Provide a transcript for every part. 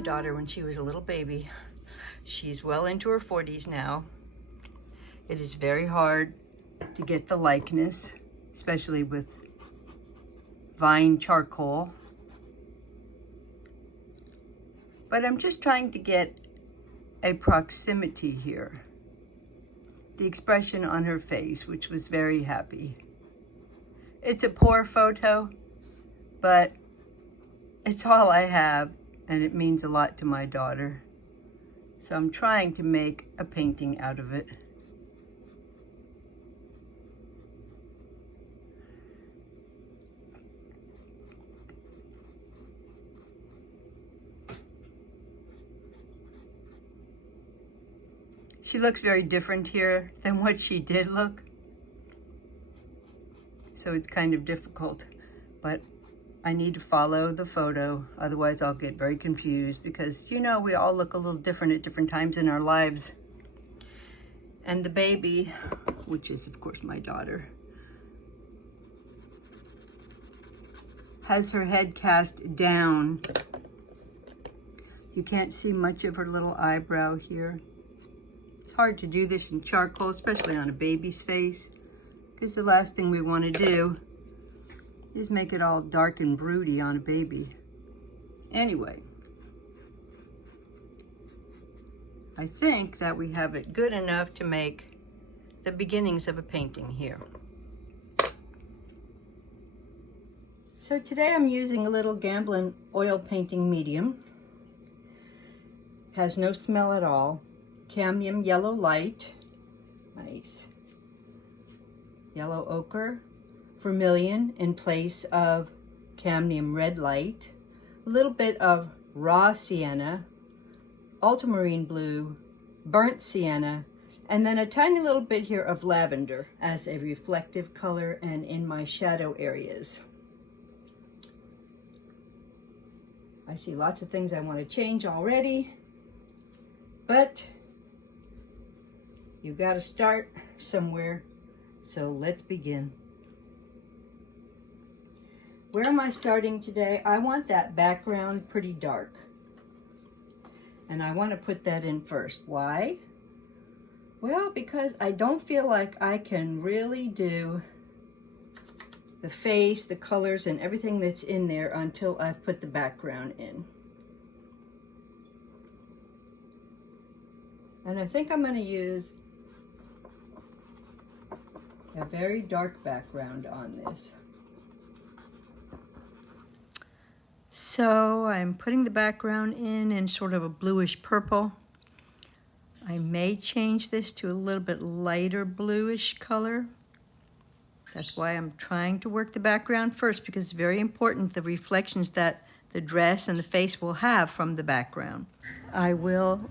my daughter when she was a little baby. She's well into her 40s now. It is very hard to get the likeness, especially with vine charcoal. But I'm just trying to get a proximity here. The expression on her face, which was very happy. It's a poor photo, but it's all I have, and it means a lot to my daughter. So I'm trying to make a painting out of it. She looks very different here than what she did look. So it's kind of difficult, but I need to follow the photo. Otherwise I'll get very confused because, you know, we all look a little different at different times in our lives. And the baby, which is of course my daughter, has her head cast down. You can't see much of her little eyebrow here. It's hard to do this in charcoal, especially on a baby's face, because the last thing we want to do is make it all dark and broody on a baby. Anyway, I think that we have it good enough to make the beginnings of a painting here. So today I'm using a little Gamblin oil painting medium. Has no smell at all. Cadmium yellow light, nice. Yellow ochre, vermilion in place of cadmium red light, a little bit of raw sienna, ultramarine blue, burnt sienna, and then a tiny little bit here of lavender as a reflective color and in my shadow areas. I see lots of things I want to change already, but you got to start somewhere, so let's begin. Where am I starting today? I want that background pretty dark, and I want to put that in first. Why? Well, because I don't feel like I can really do the face, the colors, and everything that's in there until I've put the background in. And I think I'm going to use a very dark background on this. So I'm putting the background in sort of a bluish purple. I may change this to a little bit lighter bluish color. That's why I'm trying to work the background first, because it's very important the reflections that the dress and the face will have from the background. I will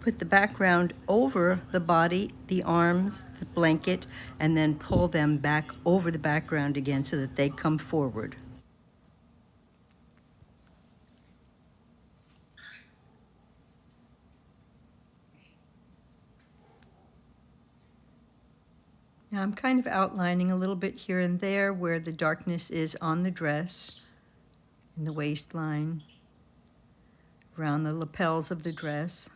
put the background over the body, the arms, the blanket, and then pull them back over the background again so that they come forward. Now I'm kind of outlining a little bit here and there where the darkness is on the dress, in the waistline, around the lapels of the dress.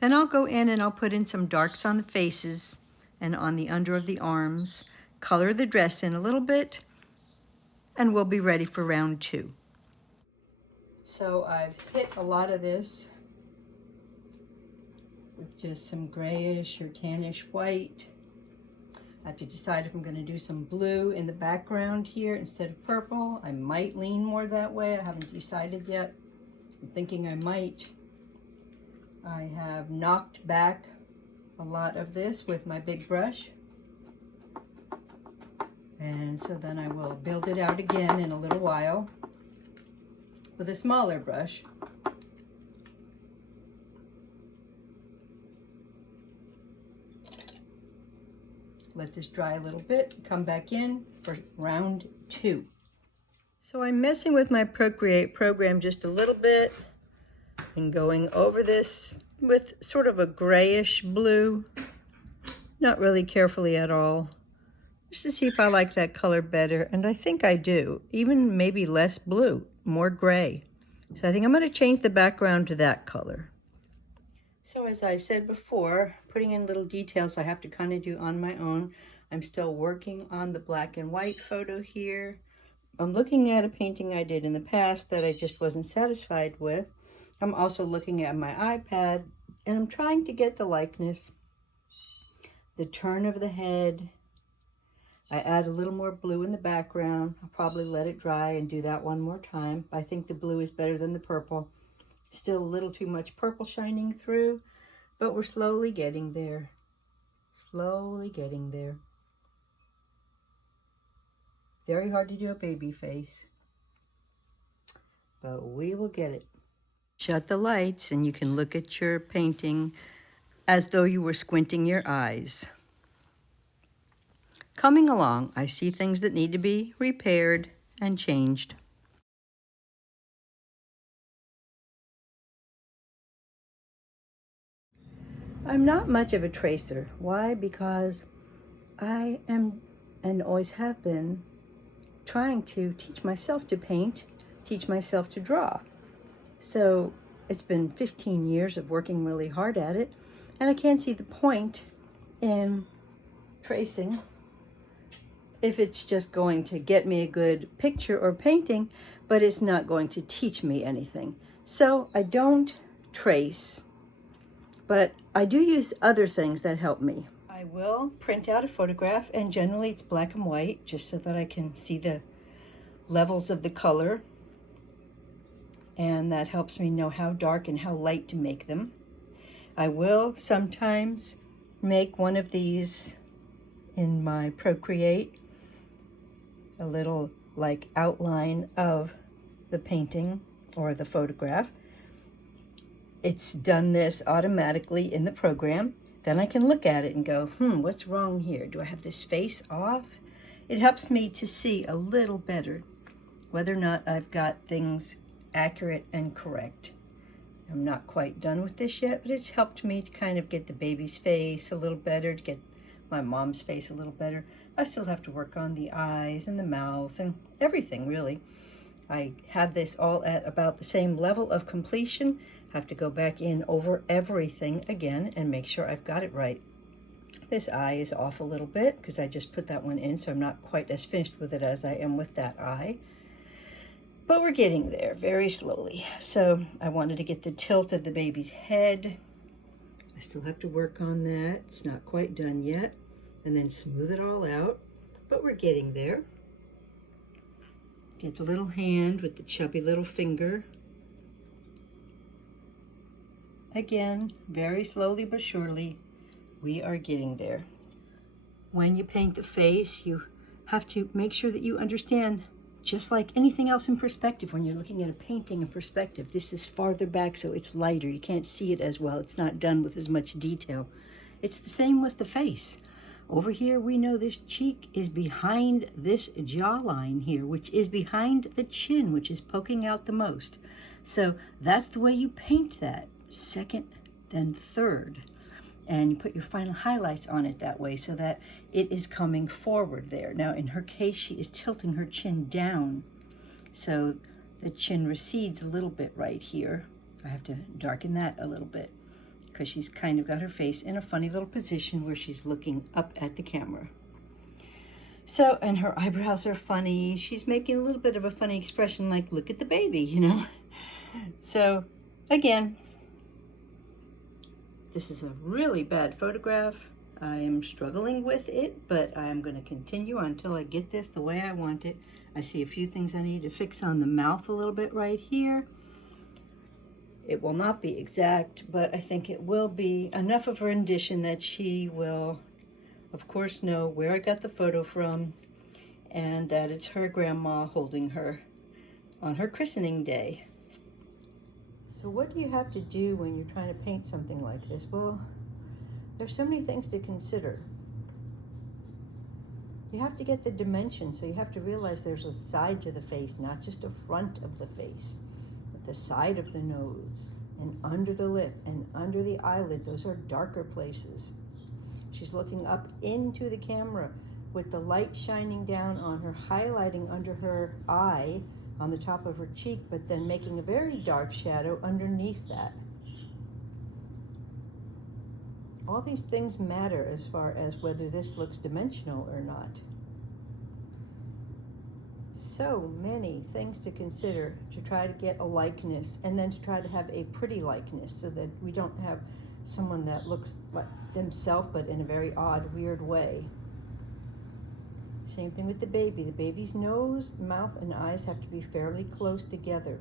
Then I'll go in and I'll put in some darks on the faces and on the under of the arms, color the dress in a little bit, and we'll be ready for round 2. So I've hit a lot of this with just some grayish or tannish white. I have to decide if I'm going to do some blue in the background here instead of purple. I might lean more that way. I haven't decided yet. I'm thinking I might. I have knocked back a lot of this with my big brush. And so then I will build it out again in a little while with a smaller brush. Let this dry a little bit, come back in for round 2. So I'm messing with my Procreate program just a little bit and going over this with sort of a grayish blue, not really carefully at all, just to see if I like that color better, and I think I do. Even maybe less blue, more gray. So I think I'm going to change the background to that color. So as I said before, putting in little details I have to kind of do on my own. I'm still working on the black and white photo here. I'm looking at a painting I did in the past that I just wasn't satisfied with. I'm also looking at my iPad, and I'm trying to get the likeness, the turn of the head. I add a little more blue in the background. I'll probably let it dry and do that one more time. I think the blue is better than the purple. Still a little too much purple shining through, but we're slowly getting there. Slowly getting there. Very hard to do a baby face, but we will get it. Shut the lights and you can look at your painting as though you were squinting your eyes. Coming along, I see things that need to be repaired and changed. I'm not much of a tracer. Why? Because I am, and always have been, trying to teach myself to paint, teach myself to draw. So it's been 15 years of working really hard at it, and I can't see the point in tracing if it's just going to get me a good picture or painting, but it's not going to teach me anything. So I don't trace, but I do use other things that help me. I will print out a photograph, and generally it's black and white, just so that I can see the levels of the color, and that helps me know how dark and how light to make them. I will sometimes make one of these in my Procreate, a little like outline of the painting or the photograph. It's done this automatically in the program. Then I can look at it and go, what's wrong here? Do I have this face off? It helps me to see a little better whether or not I've got things accurate and correct. I'm not quite done with this yet, but it's helped me to kind of get the baby's face a little better, to get my mom's face a little better. I still have to work on the eyes and the mouth and everything, really. I have this all at about the same level of completion. I have to go back in over everything again and make sure I've got it right. This eye is off a little bit because I just put that one in, so I'm not quite as finished with it as I am with that eye. But we're getting there very slowly. So I wanted to get the tilt of the baby's head. I still have to work on that. It's not quite done yet. And then smooth it all out. But we're getting there. Get the little hand with the chubby little finger. Again, very slowly but surely, we are getting there. When you paint the face, you have to make sure that you understand, just like anything else in perspective, when you're looking at a painting in perspective, this is farther back, so it's lighter. You can't see it as well. It's not done with as much detail. It's the same with the face. Over here, we know this cheek is behind this jawline here, which is behind the chin, which is poking out the most. So that's the way you paint that. Second, then third. And you put your final highlights on it that way so that it is coming forward there. Now, in her case, she is tilting her chin down. So the chin recedes a little bit right here. I have to darken that a little bit because she's kind of got her face in a funny little position where she's looking up at the camera. So, and her eyebrows are funny. She's making a little bit of a funny expression like, look at the baby, you know? So, again, this is a really bad photograph. I am struggling with it, but I am going to continue until I get this the way I want it. I see a few things I need to fix on the mouth a little bit right here. It will not be exact, but I think it will be enough of a rendition that she will, of course, know where I got the photo from and that it's her grandma holding her on her christening day. So what do you have to do when you're trying to paint something like this? Well, there's so many things to consider. You have to get the dimension, so you have to realize there's a side to the face, not just a front of the face, but the side of the nose and under the lip and under the eyelid. Those are darker places. She's looking up into the camera. with the light shining down on her, highlighting under her eye on the top of her cheek, but then making a very dark shadow underneath that. All these things matter as far as whether this looks dimensional or not. So many things to consider to try to get a likeness, and then to try to have a pretty likeness so that we don't have someone that looks like themselves but in a very odd, weird way. Same thing with the baby. The baby's nose, mouth, and eyes have to be fairly close together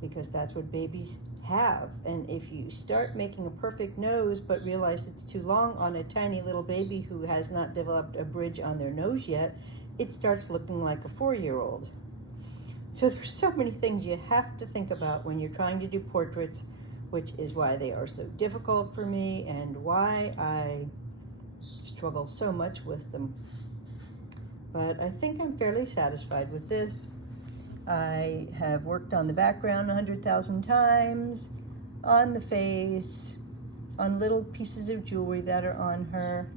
because that's what babies have. And if you start making a perfect nose but realize it's too long on a tiny little baby who has not developed a bridge on their nose yet, it starts looking like a 4-year-old. So there's so many things you have to think about when you're trying to do portraits, which is why they are so difficult for me and why I struggle so much with them. But I think I'm fairly satisfied with this. I have worked on the background 100,000 times, on the face, on little pieces of jewelry that are on her,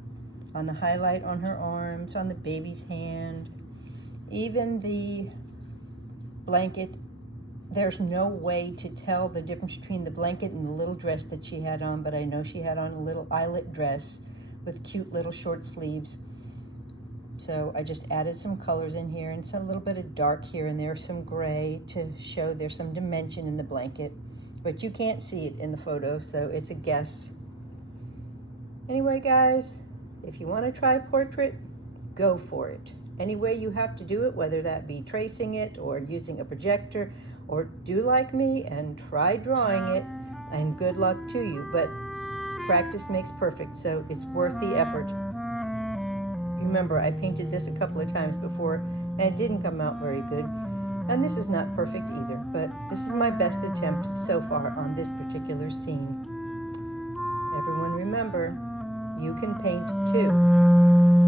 on the highlight on her arms, on the baby's hand, even the blanket. There's no way to tell the difference between the blanket and the little dress that she had on, but I know she had on a little eyelet dress with cute little short sleeves. So I just added some colors in here and some little bit of dark here and there, some gray to show there's some dimension in the blanket, but you can't see it in the photo, so it's a guess. Anyway, guys, if you want to try a portrait, go for it. Any way you have to do it, whether that be tracing it or using a projector, or do like me and try drawing it, and good luck to you. But practice makes perfect, so it's worth the effort. Remember, I painted this a couple of times before, and it didn't come out very good. And this is not perfect either, but this is my best attempt so far on this particular scene. Everyone remember, you can paint too.